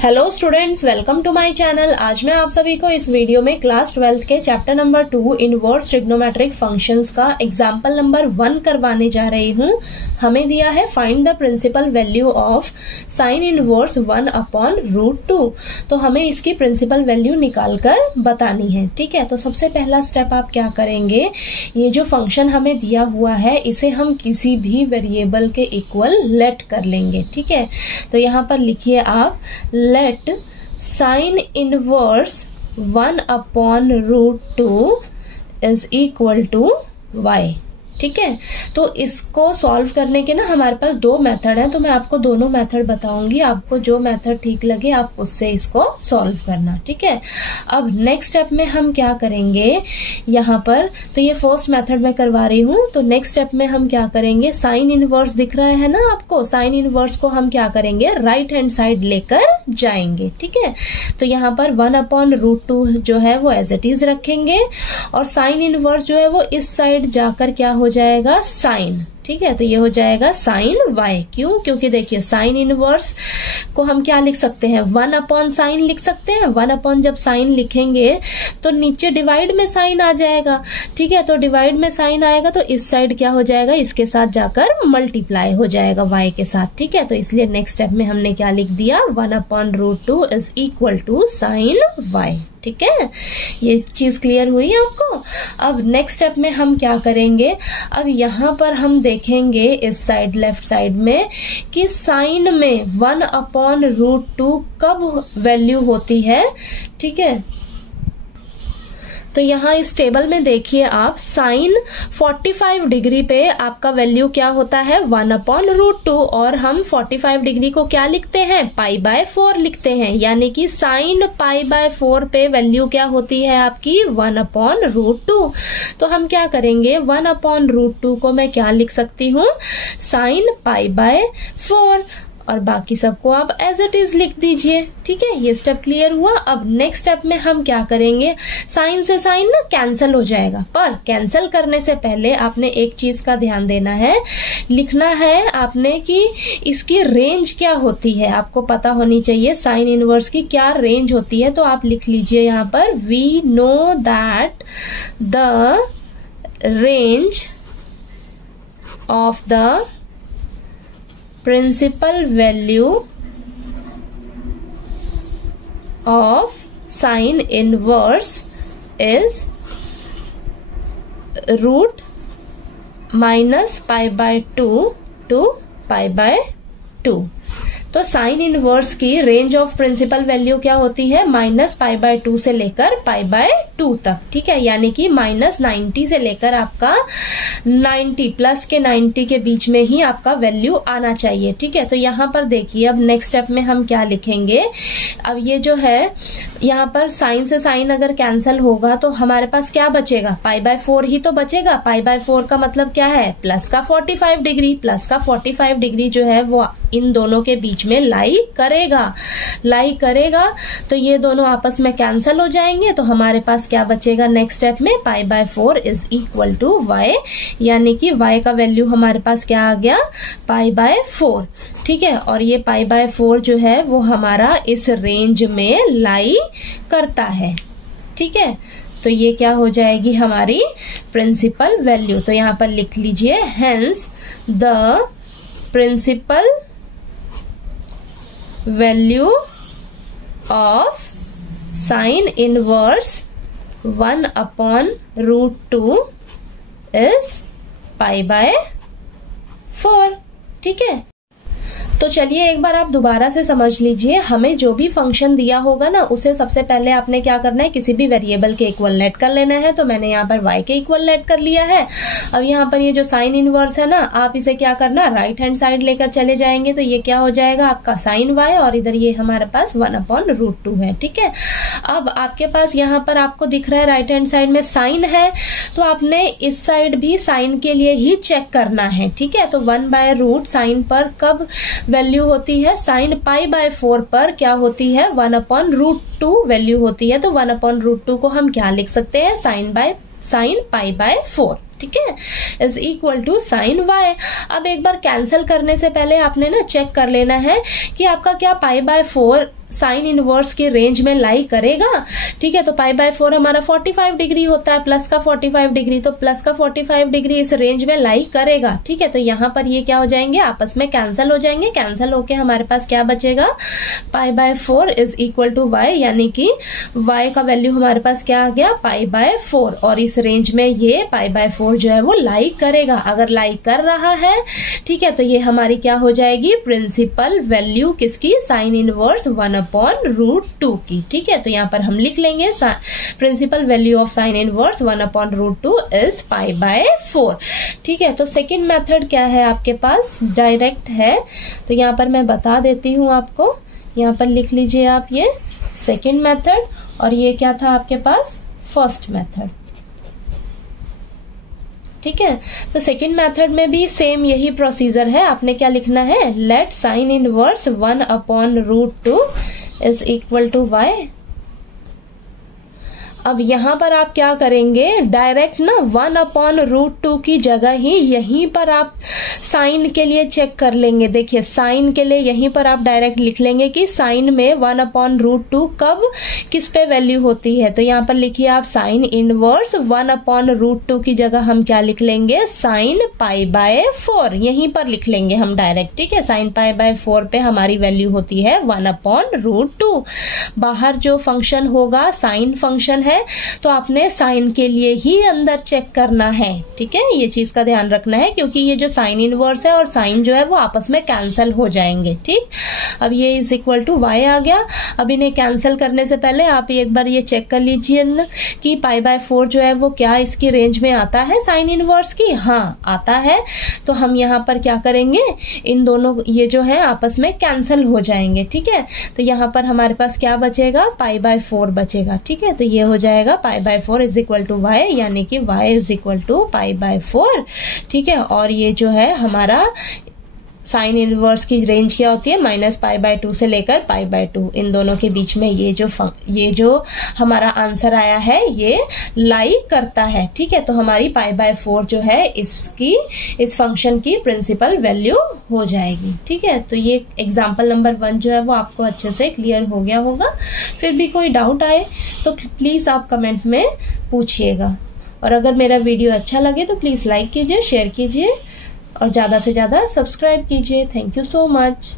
Hello students, welcome to my channel. आज मैं आप सभी को इस वीडियो में क्लास 12 के chapter number 2 inverse trigonometric functions का एग्जाम्पल नंबर 1 करवाने जा रही हूँ। हमें दिया है find the principal value of sine inverse 1/√2। तो हमें इसकी प्रिंसिपल वैल्यू निकाल कर बतानी है। ठीक है, तो सबसे पहला स्टेप आप क्या करेंगे, ये जो फंक्शन हमें दिया हुआ है इसे हम किसी भी वेरिएबल के इक्वल लेट कर लेंगे। ठीक है, तो यहाँ पर लिखिए आप let sin inverse 1/√2 is equal to y। ठीक है, तो इसको सॉल्व करने के ना हमारे पास दो मेथड है, तो मैं आपको दोनों मेथड बताऊंगी। आपको जो मेथड ठीक लगे आप उससे इसको सॉल्व करना। ठीक है, अब नेक्स्ट स्टेप में हम क्या करेंगे, यहाँ पर तो ये फर्स्ट मेथड में करवा रही हूँ। तो नेक्स्ट स्टेप में हम क्या करेंगे, साइन इनवर्स दिख रहा है ना आपको, साइन इनवर्स को हम क्या करेंगे, राइट हैंड साइड लेकर जाएंगे। ठीक है, तो यहाँ पर 1/√2 जो है वो एज इट इज रखेंगे और साइन इनवर्स जो है वो इस साइड जाकर क्या हो जाएगा, साइन। ठीक है, तो ये हो जाएगा साइन y। क्यों? क्योंकि देखिए साइन इनवर्स को हम क्या लिख सकते हैं, 1/sin लिख सकते हैं। 1/ जब साइन लिखेंगे तो नीचे डिवाइड में साइन आ जाएगा। ठीक है, तो डिवाइड में साइन आएगा तो इस साइड क्या हो जाएगा, इसके साथ जाकर मल्टीप्लाई हो जाएगा y के साथ। ठीक है, तो इसलिए नेक्स्ट स्टेप में हमने क्या लिख दिया, 1/√2 is equal to sine y। ठीक है, ये चीज क्लियर हुई आपको। अब नेक्स्ट स्टेप में हम क्या करेंगे, अब यहाँ पर हम देखेंगे इस साइड लेफ्ट साइड में कि साइन में 1/√2 कब वैल्यू होती है। ठीक है, तो यहाँ इस टेबल में देखिए आप, साइन 45 डिग्री पे आपका वैल्यू क्या होता है, 1/√2, और हम 45 डिग्री को क्या लिखते हैं, π/4 लिखते हैं। यानी कि साइन π/4 पे वैल्यू क्या होती है आपकी, 1/√2। तो हम क्या करेंगे, 1/√2 को मैं क्या लिख सकती हूँ, साइन π/4, और बाकी सबको आप एज इट इज लिख दीजिए। ठीक है, ये स्टेप क्लियर हुआ। अब नेक्स्ट स्टेप में हम क्या करेंगे, साइन से साइन ना कैंसिल हो जाएगा, पर कैंसिल करने से पहले आपने एक चीज का ध्यान देना है, लिखना है आपने कि इसकी रेंज क्या होती है, आपको पता होनी चाहिए साइन इनवर्स की क्या रेंज होती है। तो आप लिख लीजिए यहाँ पर, we know that the range of the principal value of sine inverse is root minus π/2 to π/2। तो साइन इनवर्स की रेंज ऑफ प्रिंसिपल वैल्यू क्या होती है, -π/2 से लेकर π/2 तक। ठीक है, यानी कि -90 से लेकर आपका 90 प्लस के 90 के बीच में ही आपका वैल्यू आना चाहिए। ठीक है, तो यहाँ पर देखिए अब नेक्स्ट स्टेप में हम क्या लिखेंगे, अब ये जो है यहाँ पर साइन से साइन अगर कैंसिल होगा तो हमारे पास क्या बचेगा, π/4 ही तो बचेगा। π/4 का मतलब क्या है, प्लस का 45 डिग्री। प्लस का 45 डिग्री जो है वो इन दोनों के बीच में लाई करेगा, तो ये दोनों आपस में कैंसिल हो जाएंगे। तो हमारे पास क्या बचेगा नेक्स्ट स्टेप में, π/4 इज इक्वल टू y, यानी कि y का वैल्यू हमारे पास क्या आ गया, π/4। ठीक है, और ये π/4 जो है वो हमारा इस रेंज में लाई करता है। ठीक है, तो ये क्या हो जाएगी हमारी प्रिंसिपल वैल्यू। तो यहाँ पर लिख लीजिए, hence the principal value of sine inverse 1/√2 is π/4। ठीक है, तो चलिए एक बार आप दोबारा से समझ लीजिए, हमें जो भी फंक्शन दिया होगा ना उसे सबसे पहले आपने क्या करना है, किसी भी वेरिएबल के इक्वल लेट कर लेना है। तो मैंने यहाँ पर y के इक्वल लेट कर लिया है। अब यहाँ पर ये जो साइन इनवर्स है ना, आप इसे क्या करना, राइट हैंड साइड लेकर चले जाएंगे तो ये क्या हो जाएगा आपका साइन y, और इधर ये हमारे पास 1/√2 है। ठीक है, अब आपके पास यहाँ पर आपको दिख रहा है राइट हैंड साइड में साइन है, तो आपने इस साइड भी साइन के लिए ही चेक करना है। ठीक है, तो 1/रूट साइन पर कब वैल्यू होती है, साइन π/4 पर क्या होती है, 1/√2 वैल्यू होती है। तो 1/√2 को हम क्या लिख सकते हैं, साइन π/4। ठीक है, is equal to sine y। अब एक बार कैंसिल करने से पहले आपने ना चेक कर लेना है कि आपका क्या π/4 साइन इनवर्स की रेंज में लाई करेगा, ठीक है। तो पाई बाय 4 हमारा 45 डिग्री होता है, प्लस का 45 डिग्री, तो प्लस का 45 डिग्री इस रेंज में लाई करेगा, ठीक है। तो यहाँ पर ये क्या हो जाएंगे, आपस में कैंसिल हो जाएंगे, कैंसिल होके हमारे पास क्या बचेगा, pi by 4 is equal to y, यानी कि वाई का वैल्यू हमारे पास क्या आ गया, पाई बाय 4। और इस रेंज में ये पाई बाय 4 जो है वो लाई करेगा। अगर लाई कर रहा है, ठीक है, तो ये हमारी क्या हो जाएगी, प्रिंसिपल वैल्यू किसकी, साइन इनवर्स 1/√2 की, ठीक है। तो यहाँ पर हम लिख लेंगे principal value of sine inverse 1/√2 is pi by 4, ठीक है। तो सेकेंड मेथड क्या है आपके पास, डायरेक्ट है। तो यहाँ पर मैं बता देती हूँ आपको, यहाँ पर लिख लीजिए आप ये सेकेंड मेथड, और ये क्या था आपके पास, फर्स्ट मेथड, ठीक है। तो सेकेंड मेथड में भी सेम यही प्रोसीजर है। आपने क्या लिखना है, let sine inverse 1/√2 is equal to y. अब यहां पर आप क्या करेंगे, डायरेक्ट ना 1/√2 की जगह ही यहीं पर आप साइन के लिए चेक कर लेंगे। देखिए साइन के लिए यहीं पर आप डायरेक्ट लिख लेंगे कि साइन में 1/√2 कब किस पे वैल्यू होती है। तो यहाँ पर लिखिए आप साइन इनवर्स 1/√2 की जगह हम क्या लिख लेंगे, साइन पाई बाय 4, यहीं पर लिख लेंगे हम डायरेक्ट, ठीक है। साइन पाई बाय 4 पे हमारी वैल्यू होती है 1/√2। बाहर जो फंक्शन होगा साइन फंक्शन है, तो आपने साइन के लिए ही अंदर चेक करना है, ठीक है। ये चीज का ध्यान रखना है, क्योंकि ये जो साइन इनवर्स है और साइन जो है वो आपस में कैंसिल हो जाएंगे, ठीक। अब ये इज इक्वल टू वाई आ गया। अब इन्हें कैंसिल करने से पहले आप एक बार ये चेक कर लीजिए कि पाई बाय 4 जो है वो क्या इसकी रेंज में आता है साइन इनवर्स की, हाँ आता है। तो हम यहाँ पर क्या करेंगे, इन दोनों ये जो है आपस में कैंसिल हो जाएंगे, ठीक है। तो यहाँ पर हमारे पास क्या बचेगा, पाई बाय 4 बचेगा, ठीक है। तो ये हो जाएगा pi by 4 is equal to y, यानी कि y is equal to pi by 4, ठीक है। और ये जो है हमारा साइन इनवर्स की रेंज क्या होती है, माइनस पाई बाय 2 से लेकर पाई बाय 2, इन दोनों के बीच में ये जो हमारा आंसर आया है ये लाई करता है, ठीक है। तो हमारी पाई बाय 4 जो है इस फंक्शन की प्रिंसिपल वैल्यू हो जाएगी, ठीक है। तो ये एग्जाम्पल नंबर 1 जो है वो आपको अच्छे से क्लियर हो गया होगा। फिर भी कोई डाउट आए तो प्लीज आप कमेंट में पूछिएगा, और अगर मेरा वीडियो अच्छा लगे तो प्लीज लाइक कीजिए, शेयर कीजिए और ज्यादा से ज्यादा सब्सक्राइब कीजिए। Thank you so much.